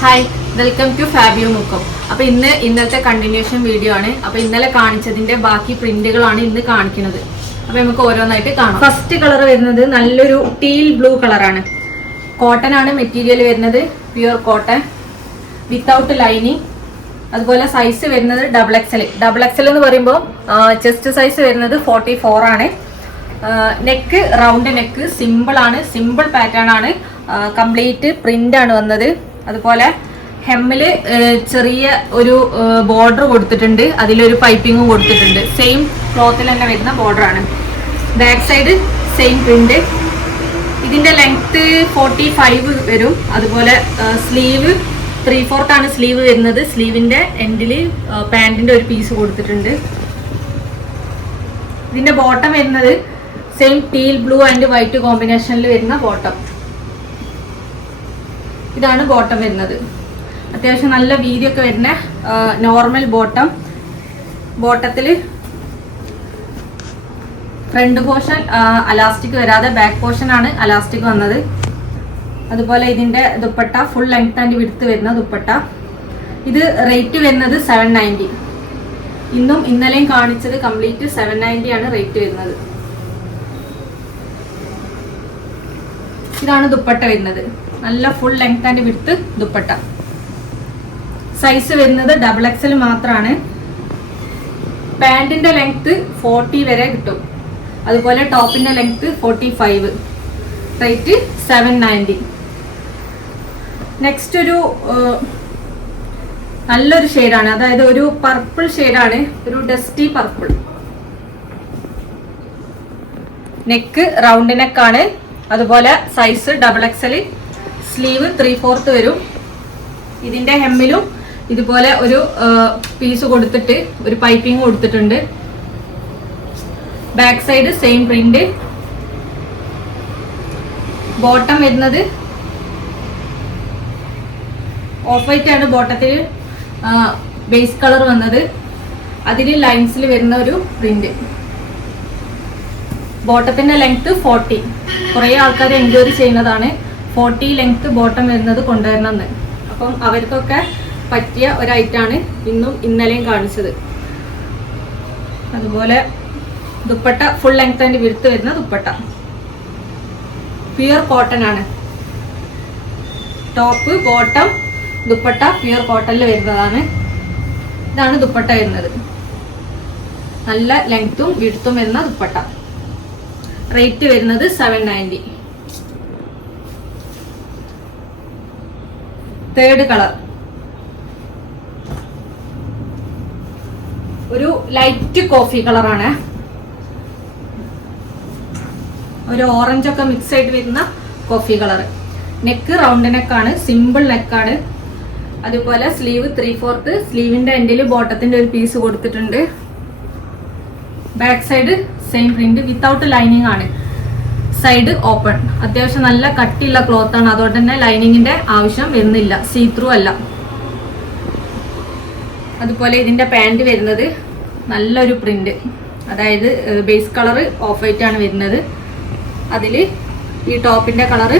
Hi, welcome to Fabio Mukkam. അപ്പോൾ ഇന്നത്തെ continuation video ആണ്. അപ്പോൾ ഇന്നലെ കാണിച്ചതിന്റെ ബാക്കി പ്രിന്റുകളാണ് ഇന്ന് കാണിക്കുന്നത്. അപ്പോൾ നമുക്ക് ഓരോന്നായിട്ട് കാണാം. ഫസ്റ്റ് കളർ വരുന്നത് നല്ലൊരു ടീൽ ബ്ലൂ കളറാണ്. കോട്ടൺ ആണ് മെറ്റീരിയൽ വരുന്നത്, പ്യുർ കോട്ടൺ വിത്തൗട്ട് ലൈനിങ്. അതുപോലെ സൈസ് വരുന്നത് ഡബിൾ എക്സൽ എന്ന് പറയുമ്പോൾ ചെസ്റ്റ് സൈസ് വരുന്നത് 44 ആണ്. നെക്ക് റൗണ്ട് നെക്ക്, സിമ്പിൾ ആണ്, സിമ്പിൾ പാറ്റേൺ ആണ്, കംപ്ലീറ്റ് പ്രിന്റ് ആണ് വന്നത്. അതുപോലെ ഹെമ്മില് ചെറിയ ഒരു ബോർഡർ കൊടുത്തിട്ടുണ്ട്, അതിലൊരു പൈപ്പിങ്ങും കൊടുത്തിട്ടുണ്ട്. സെയിം ക്ലോത്തിൽ തന്നെ വരുന്ന ബോർഡർ ആണ്. Back side same print. ഇതിന്റെ ലെങ്ത് 45 വരും. അതുപോലെ സ്ലീവ് 3/4 ആണ് സ്ലീവ് വരുന്നത്. സ്ലീവിന്റെ എൻഡില് പാന്റിന്റെ ഒരു പീസ് കൊടുത്തിട്ടുണ്ട്. ഇതിന്റെ ബോട്ടം വരുന്നത് same teal blue and white കോമ്പിനേഷനിൽ വരുന്ന ബോട്ടം. ഇതാണ് ബോട്ടം വരുന്നത്. അത്യാവശ്യം നല്ല വീതിയൊക്കെ വരുന്ന നോർമൽ ബോട്ടം. ബോട്ടത്തിൽ ഫ്രണ്ട് പോർഷൻ അലാസ്റ്റിക് വരാതെ ബാക്ക് പോർഷൻ ആണ് അലാസ്റ്റിക് വന്നത്. അതുപോലെ ഇതിന്റെ dupatta full length and width വരുന്ന ദുപ്പട്ട. ഇത് റേറ്റ് വരുന്നത് 790. ഇന്നും ഇന്നലെയും കാണിച്ചത് കംപ്ലീറ്റ് 790 ആണ് റേറ്റ് വരുന്നത്. ഇതാണ് ദുപ്പട്ട വരുന്നത്. നല്ല full length and width dupatta. Size വരുന്നത് ഡബിൾ എക്സൽ മാത്രമാണ്. പാന്റിന്റെ ലെങ്ത് 40 വരെ കിട്ടും. അതുപോലെ ടോപ്പിന്റെ ലെങ്ത് 45. റേറ്റ് 790. നെക്സ്റ്റ് ഒരു നല്ലൊരു ഷെയ്ഡാണ്, അതായത് ഒരു പർപ്പിൾ ഷെയ്ഡാണ്, ഒരു ഡസ്റ്റി പർപ്പിൾ. നെക്ക് റൗണ്ട് നെക്കാണ്. അതുപോലെ സൈസ് ഡബിൾ എക്സൽ. സ്ലീവ് 3/4 വരും. ഇതിന്റെ ഹെമ്മിലും ഇതുപോലെ ഒരു പീസ് കൊടുത്തിട്ട് ഒരു പൈപ്പിംഗ് കൊടുത്തിട്ടുണ്ട്. Back side same print. Bottom വരുന്നത് ഓഫ് വൈറ്റ് ആണ്. ബോട്ടത്തിൽ ബേസ് കളർ വന്നത്, അതിൽ ലൈൻസിൽ വരുന്ന ഒരു പ്രിന്റ്. ബോട്ടത്തിന്റെ ലെങ്ത് 40. കുറേ ആൾക്കാർ എൻക്വയറി ചെയ്യുന്നതാണ് 40 ലെങ്ത് ബോട്ടം വരുന്നത് കൊണ്ടുവരണമെന്ന്. അപ്പം അവർക്കൊക്കെ പറ്റിയ ഒരു ഐറ്റാണ് ഇന്നും ഇന്നലെയും കാണിച്ചത്. അതുപോലെ dupatta full length and width വരുന്ന ദുപ്പട്ട. പ്യുർ കോട്ടൺ ആണ്. ടോപ്പ് ബോട്ടം ദുപ്പട്ട പ്യുർ കോട്ടണിൽ വരുന്നതാണ്. ഇതാണ് ദുപ്പട്ട വരുന്നത്. നല്ല ലെങ്ത്തും വിഡ്ത്തും വരുന്ന ദുപ്പട്ട. റേറ്റ് വരുന്നത് 790. തേർഡ് കളർ ഒരു ലൈറ്റ് കോഫി കളറാണ്. ഒരു ഓറഞ്ച് ഒക്കെ മിക്സ് ആയിട്ട് വരുന്ന കോഫി കളർ. നെക്ക് റൗണ്ട് നെക്കാണ്, സിമ്പിൾ നെക്കാണ്. അതുപോലെ സ്ലീവ് 3/4. സ്ലീവിന്റെ എൻഡിൽ ബോട്ടത്തിന്റെ ഒരു പീസ് കൊടുത്തിട്ടുണ്ട്. Back side same print without lining ആണ്. Side open. അത്യാവശ്യം നല്ല കട്ടിയുള്ള ക്ലോത്ത് ആണ്, അതുകൊണ്ട് തന്നെ ലൈനിങ്ങിന്റെ ആവശ്യം വരുന്നില്ല. സീ ത്രൂ അല്ല. അതുപോലെ ഇതിന്റെ പാന്റ് വരുന്നത് നല്ലൊരു പ്രിന്റ്, അതായത് ബേസ് കളർ ഓഫ് വൈറ്റ് ആണ് വരുന്നത്. അതിൽ ഈ ടോപ്പിന്റെ കളർ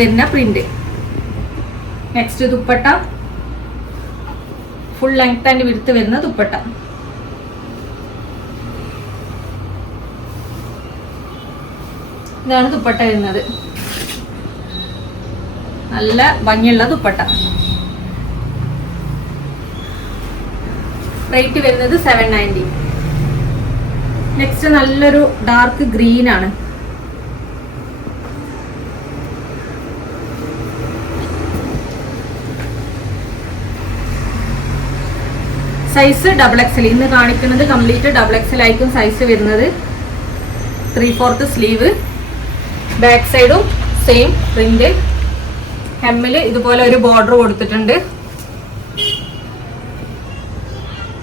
വരുന്ന print. Next dupatta full length and width വരുന്ന ദുപ്പട്ട. ഇതാണ് ദുപ്പട്ട വരുന്നത്. നല്ല ഭംഗിയുള്ള ദുപ്പട്ട. റേറ്റ് വരുന്നത് 790. നെക്സ്റ്റ് നല്ലൊരു ഡാർക്ക് ഗ്രീൻ ആണ്. Size double XL. ഇന്ന് കാണിക്കുന്നത് കംപ്ലീറ്റ് ഡബിൾ എക്സൽ ആയിരിക്കും സൈസ് വരുന്നത്. 3/4 സ്ലീവ്. ബാക്ക് സൈഡും സെയിം പ്രിന്റ്. ഹെമ്മില് ഇതുപോലെ ഒരു ബോർഡർ കൊടുത്തിട്ടുണ്ട്.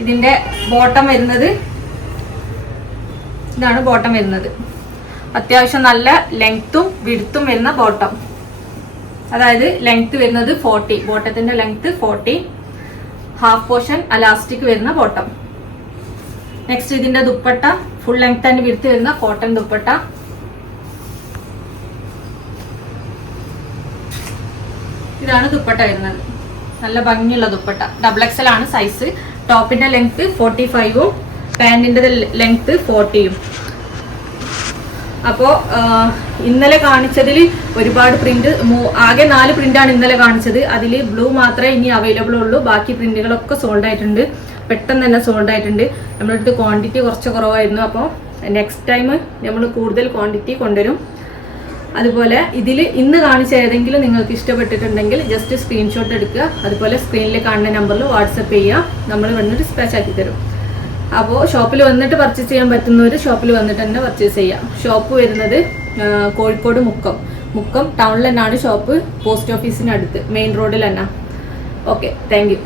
ഇതിന്റെ ബോട്ടം വരുന്നത് ഇതാണ്. ബോട്ടം വരുന്നത് അത്യാവശ്യം നല്ല ലെങ്ത്തും വിഡ്ത്തും വരുന്ന ബോട്ടം. അതായത് ലെങ്ത് വരുന്നത് 40. ബോട്ടത്തിന്റെ ലെങ്ത് 40. ഹാഫ് പോർഷൻ അലാസ്റ്റിക് വരുന്ന ബോട്ടം. നെക്സ്റ്റ് ഇതിന്റെ dupatta full length and width വരുന്ന കോട്ടൺ ദുപ്പട്ട. ഇതാണ് ദുപ്പട്ട വരുന്നത്. നല്ല ഭംഗിയുള്ള ദുപ്പട്ട. XXL ആണ് സൈസ്. ടോപ്പിന്റെ ലെങ്ത് 45ഉം പാന്റിന്റെ ലെങ്ത് 40ഉം. അപ്പോൾ ഇന്നലെ കാണിച്ചതിൽ ഒരുപാട് പ്രിന്റ്, ആകെ 4 പ്രിന്റാണ് ഇന്നലെ കാണിച്ചത്. അതിൽ ബ്ലൂ മാത്രമേ ഇനി അവൈലബിൾ ഉള്ളൂ. ബാക്കി പ്രിന്റുകളൊക്കെ സോൾഡ് ആയിട്ടുണ്ട്. പെട്ടെന്ന് തന്നെ സോൾഡ് ആയിട്ടുണ്ട്. നമ്മളടുത്ത് ക്വാണ്ടിറ്റി കുറച്ച് കുറവായിരുന്നു. അപ്പോൾ നെക്സ്റ്റ് ടൈം നമ്മൾ കൂടുതൽ ക്വാണ്ടിറ്റി കൊണ്ടുവരും. അതുപോലെ ഇതിൽ ഇന്ന് കാണിച്ച ഏതെങ്കിലും നിങ്ങൾക്ക് ഇഷ്ടപ്പെട്ടിട്ടുണ്ടെങ്കിൽ ജസ്റ്റ് സ്ക്രീൻഷോട്ട് എടുക്കുക. അതുപോലെ സ്ക്രീനിൽ കാണുന്ന നമ്പറിൽ വാട്സപ്പ് ചെയ്യുക. നമ്മൾ വന്നിട്ട് ഡിസ്പാച്ച് ആക്കി തരും. അപ്പോൾ ഷോപ്പിൽ വന്നിട്ട് പർച്ചേസ് ചെയ്യാൻ പറ്റുന്നവർ ഷോപ്പിൽ വന്നിട്ട് തന്നെ പർച്ചേസ് ചെയ്യാം. ഷോപ്പ് വരുന്നത് കോഴിക്കോട് മുക്കം ടൗണിൽ തന്നെയാണ് ഷോപ്പ്. പോസ്റ്റ് ഓഫീസിനടുത്ത് മെയിൻ റോഡിൽ തന്നെ. Okay, thank you.